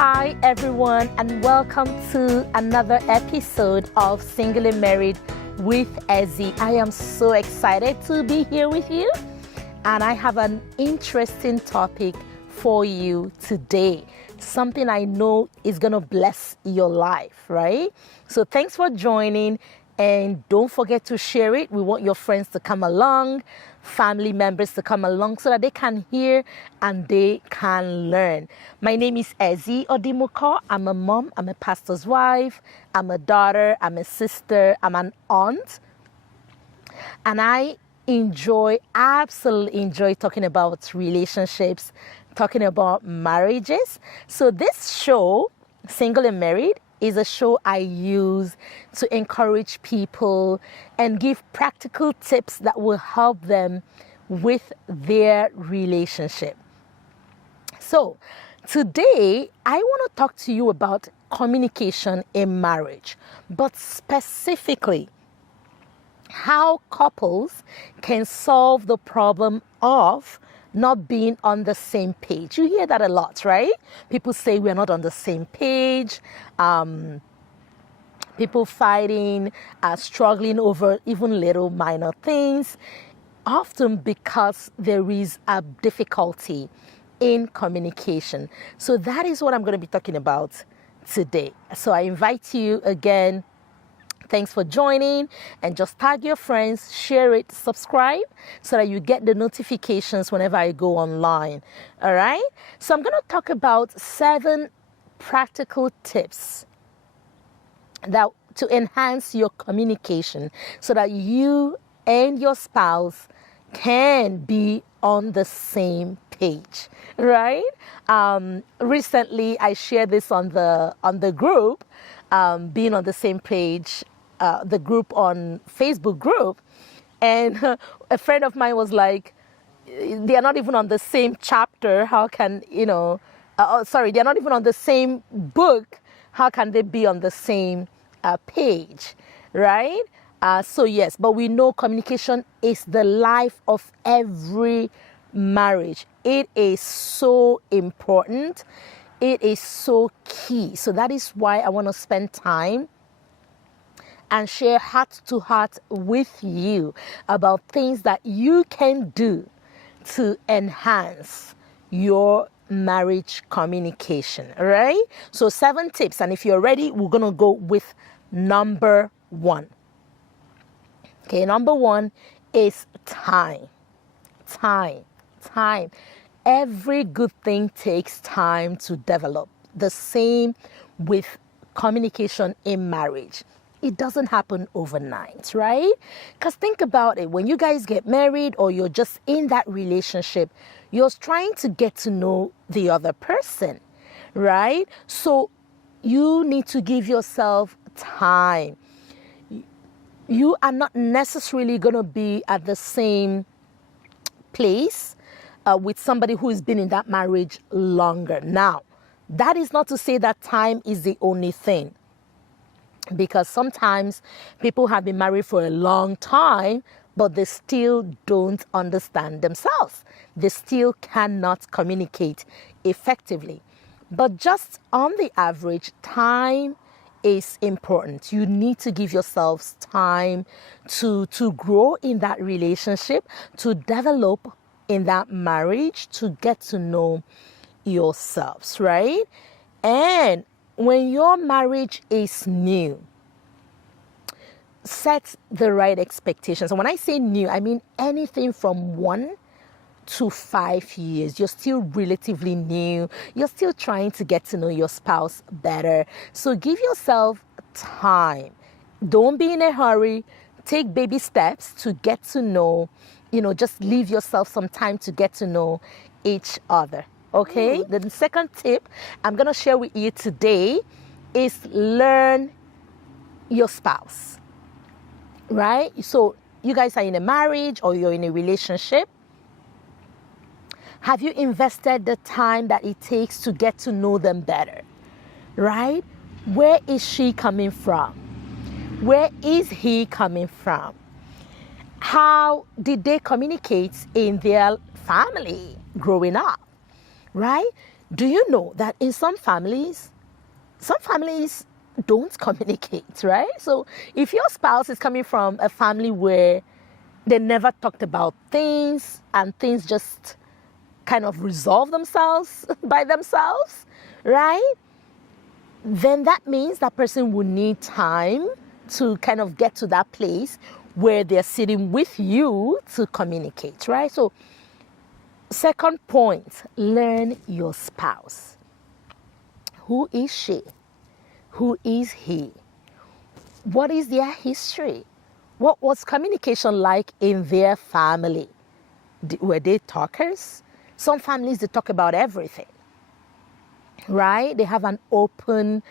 Hi everyone, and welcome to another episode of Singly Married with Ezzy. I am so excited to be here with you, and I have an interesting topic for you today. Something I know is going to bless your life, right? So thanks for joining, and don't forget to share it. We want your friends to come along, family members to come along so that they can hear and they can learn. My name is Ezzy Odimuko. I'm a mom, I'm a pastor's wife, I'm a daughter, I'm a sister, I'm an aunt. And I absolutely enjoy talking about relationships, talking about marriages. So this show, Single and Married, is a show I use to encourage people and give practical tips that will help them with their relationship. So today, I want to talk to you about communication in marriage, but specifically how couples can solve the problem of not being on the same page. You hear that a lot, right? People say we're not on the same page. People fighting, struggling over even little minor things, often because there is a difficulty in communication. So that is what I'm going to be talking about today. So I invite you again. Thanks for joining, and just tag your friends, share it, subscribe so that you get the notifications whenever I go online. All right? So I'm going to talk about 7 practical tips that to enhance your communication so that you and your spouse can be on the same page, right? Recently, I shared this on the group, being on the same page. The group on Facebook group, and a friend of mine was like, they are not even on the same chapter. How can, they're not even on the same book. How can they be on the same page, right? So yes, but we know communication is the life of every marriage. It is so important. It is so key. So that is why I want to spend time and share heart to heart with you about things that you can do to enhance your marriage communication, all right? So 7 tips, and if you're ready, we're going to go with number 1. Okay, number 1 is time. Time. Every good thing takes time to develop. The same with communication in marriage. It doesn't happen overnight, right? Because think about it. When you guys get married or you're just in that relationship, you're trying to get to know the other person, right? So you need to give yourself time. You are not necessarily going to be at the same place with somebody who has been in that marriage longer. Now, that is not to say that time is the only thing. Because sometimes people have been married for a long time, but they still don't understand themselves. They still cannot communicate effectively. But just on the average, time is important. You need to give yourselves time to grow in that relationship, to develop in that marriage, to get to know yourselves, right? And when your marriage is new, set the right expectations. And when I say new, I mean anything from 1 to 5 years. You're still relatively new. You're still trying to get to know your spouse better. So give yourself time. Don't be in a hurry. Take baby steps to get to know, just leave yourself some time to get to know each other. Okay? The second tip I'm going to share with you today is learn your spouse, right? So you guys are in a marriage or you're in a relationship. Have you invested the time that it takes to get to know them better, right? Where is she coming from? Where is he coming from? How did they communicate in their family growing up? Right? Do you know that in some families don't communicate, right? So if your spouse is coming from a family where they never talked about things and things just kind of resolve themselves by themselves, right? Then that means that person will need time to kind of get to that place where they're sitting with you to communicate, right? So, second point, learn your spouse. Who is she? Who is he? What is their history? What was communication like in their family? Were they talkers? Some families, they talk about everything, right? They have an open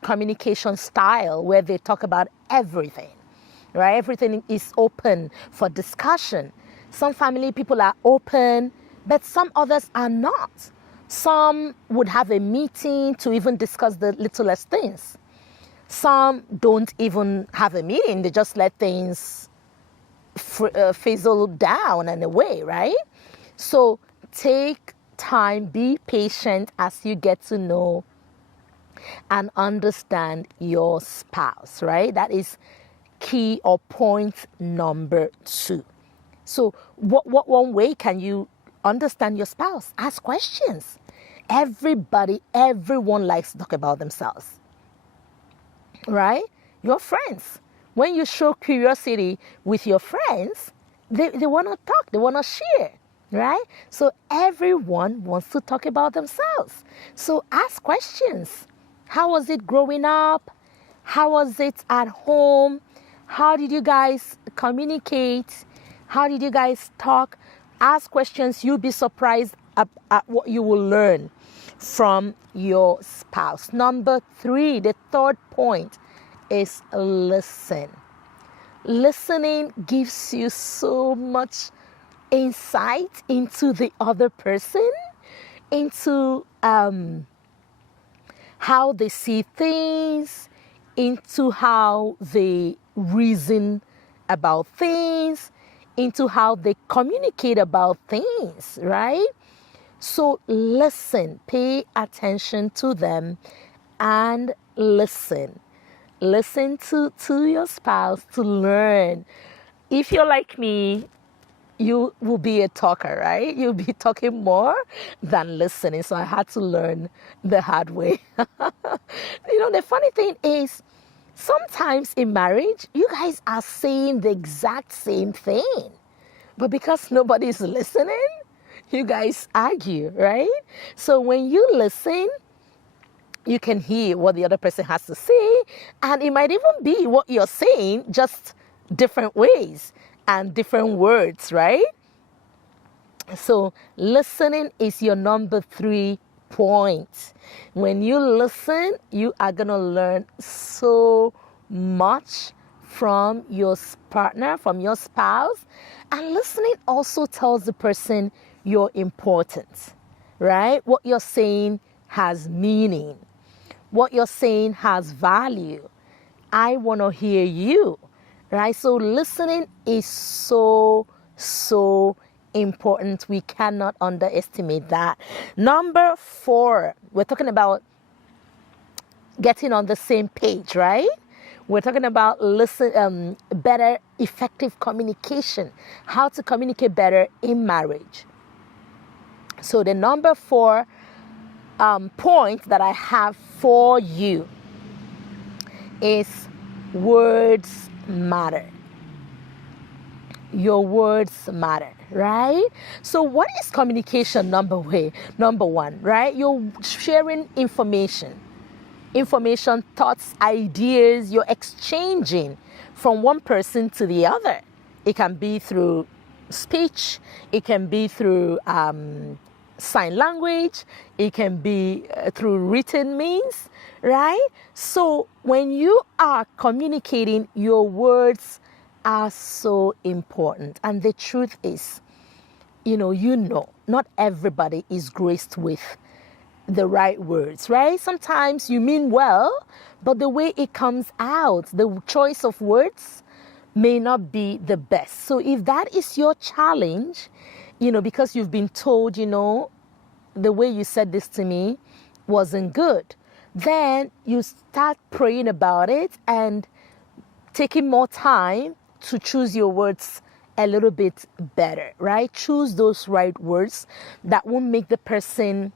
communication style where they talk about everything, right? Everything is open for discussion. Some family people are open, but some others are not. Some would have a meeting to even discuss the littlest things. Some don't even have a meeting. They just let things fizzle down and away, right? So take time, be patient as you get to know and understand your spouse, right? That is key or point number 2. So what one way can you understand your spouse? Ask questions. Everyone likes to talk about themselves, right? Your friends. When you show curiosity with your friends, they want to talk, they want to share, right? So everyone wants to talk about themselves. So ask questions. How was it growing up? How was it at home? How did you guys communicate? How did you guys talk? Ask questions. You'll be surprised at what you will learn from your spouse. Number 3, the third point is listen. Listening gives you so much insight into the other person, into how they see things, into how they reason about things, into how they communicate about things, right? So listen, pay attention to them and listen. Listen to your spouse to learn. If you're like me, you will be a talker, right? You'll be talking more than listening. So I had to learn the hard way. The funny thing is, sometimes in marriage, you guys are saying the exact same thing. But because nobody's listening, you guys argue, right? So when you listen, you can hear what the other person has to say, and it might even be what you're saying, just different ways and different words, right? So listening is your number 3 point. When you listen, you are going to learn so much from your partner, from your spouse. And listening also tells the person you're important, right? What you're saying has meaning. What you're saying has value. I want to hear you, right? So listening is so important. We cannot underestimate that. Number 4, we're talking about getting on the same page, right? We're talking about better, effective communication, how to communicate better in marriage. So the number 4 point that I have for you is words matter. Your words matter, right? So what is communication? Number 1, right? You're sharing information, thoughts, ideas. You're exchanging from one person to the other. It can be through speech. It can be through sign language. It can be through written means, right? So when you are communicating, your words are so important. And the truth is, not everybody is graced with the right words, right? Sometimes you mean well, but the way it comes out, the choice of words may not be the best. So if that is your challenge, because you've been told, the way you said this to me wasn't good. Then you start praying about it and taking more time to choose your words a little bit better, right? Choose those right words that won't make the person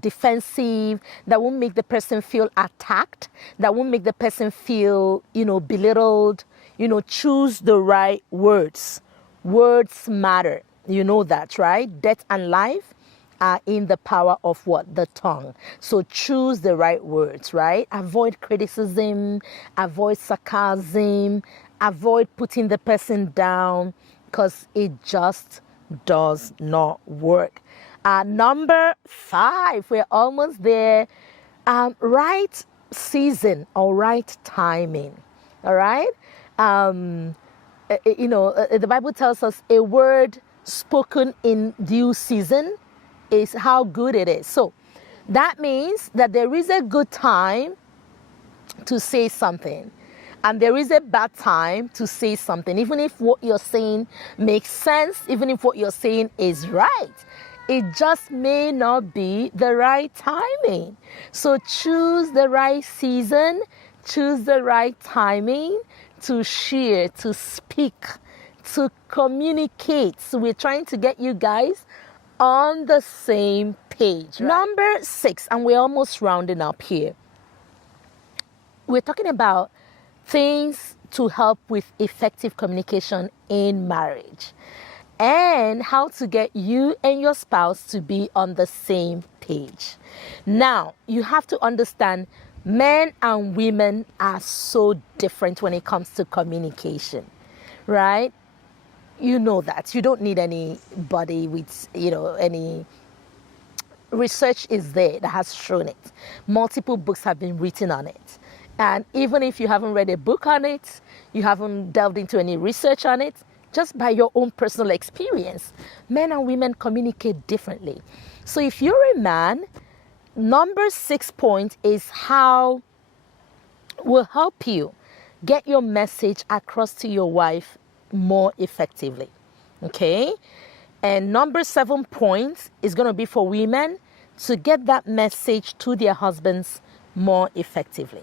defensive, that won't make the person feel attacked, that won't make the person feel, belittled. Choose the right words. Words matter. You know that, right? Death and life are in the power of what? The tongue. So choose the right words, right? Avoid criticism, avoid sarcasm, avoid putting the person down, because it just does not work. Number 5, we're almost there. Right season or right timing. All right? The Bible tells us a word spoken in due season is how good it is. So that means that there is a good time to say something, and there is a bad time to say something. Even if what you're saying makes sense, even if what you're saying is right, it just may not be the right timing. So choose the right season, choose the right timing to share, to speak, to communicate. So we're trying to get you guys on the same page. Right? Number 6, and we're almost rounding up here. We're talking about things to help with effective communication in marriage and how to get you and your spouse to be on the same page. Now, you have to understand men and women are so different when it comes to communication, right? You know that. You don't need anybody with, any research is there that has shown it. Multiple books have been written on it. And even if you haven't read a book on it, you haven't delved into any research on it, just by your own personal experience, men and women communicate differently. So if you're a man, number 6 point is how will help you get your message across to your wife more effectively. Okay? And number 7 point is going to be for women to get that message to their husbands more effectively.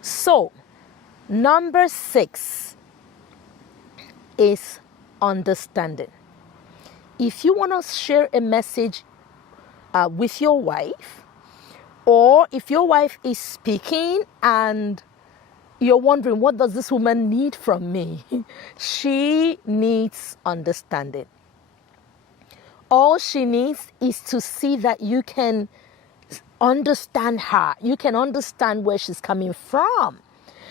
So, number 6 is understanding. If you want to share a message with your wife, or if your wife is speaking and you're wondering, what does this woman need from me? She needs understanding. All she needs is to see that you can understand her. You can understand where she's coming from.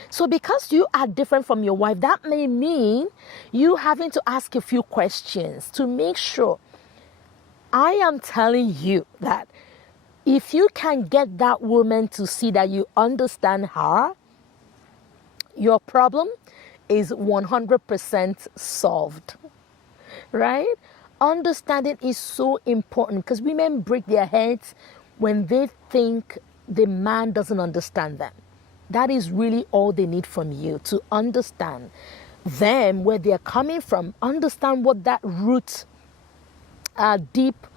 So because you are different from your wife, that may mean you having to ask a few questions to make sure. I am telling you that if you can get that woman to see that you understand her, your problem is 100% solved, right? Understanding is so important because women break their heads when they think the man doesn't understand them. That is really all they need from you, to understand them, where they're coming from, understand what that deep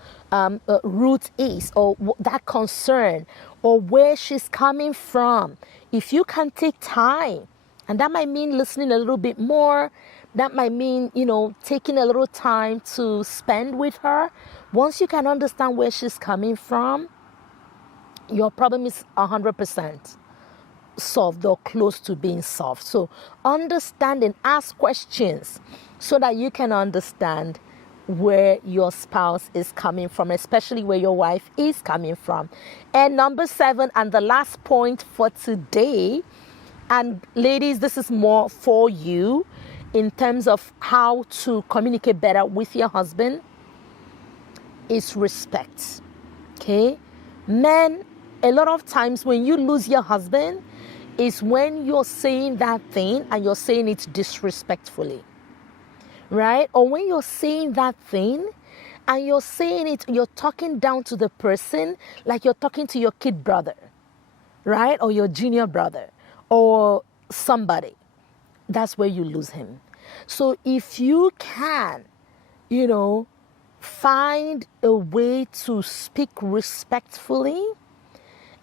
root is, or that concern, or where she's coming from. If you can take time, and that might mean listening a little bit more, that might mean, taking a little time to spend with her. Once you can understand where she's coming from, your problem is 100% solved or close to being solved. So understanding, ask questions so that you can understand where your spouse is coming from, especially where your wife is coming from. And number 7, and the last point for today, and ladies, this is more for you in terms of how to communicate better with your husband, is respect. Okay? Men, a lot of times when you lose your husband is when you're saying that thing and you're saying it disrespectfully, right? Or when you're saying that thing and you're saying it, you're talking down to the person like you're talking to your kid brother, right? Or your junior brother or somebody. That's where you lose him. So if you can, find a way to speak respectfully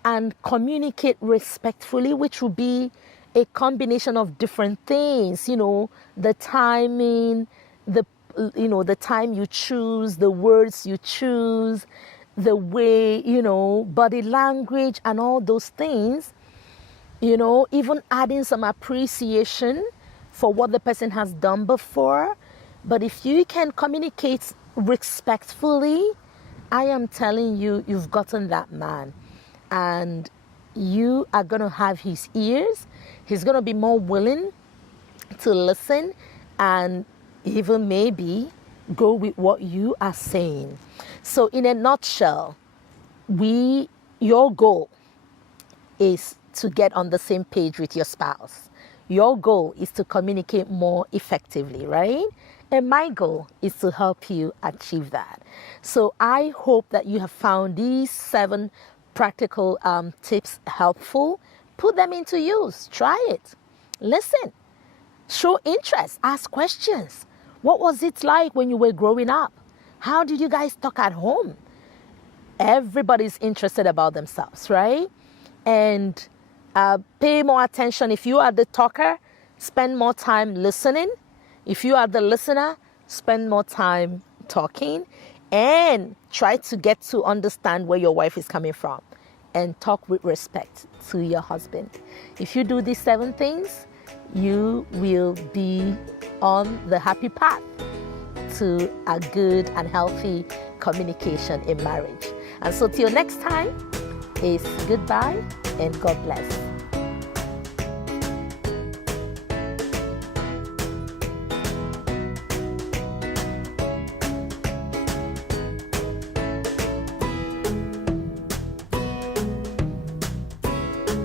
and communicate respectfully, which will be a combination of different things, the timing, the time you choose, the words you choose, the way, body language and all those things, even adding some appreciation for what the person has done before. But if you can communicate respectfully, I am telling you, you've gotten that man. And you are going to have his ears. He's going to be more willing to listen and even maybe go with what you are saying. So in a nutshell, your goal is to get on the same page with your spouse. Your goal is to communicate more effectively, right? And my goal is to help you achieve that. So I hope that you have found these 7 practical tips helpful. Put them into use. Try it. Listen. Show interest. Ask questions. What was it like when you were growing up? How did you guys talk at home? Everybody's interested about themselves, right? And pay more attention. If you are the talker, spend more time listening. If you are the listener, spend more time talking. And try to get to understand where your wife is coming from. And talk with respect to your husband. If you do these 7 things, you will be on the happy path to a good and healthy communication in marriage. And so till next time, is goodbye and God bless.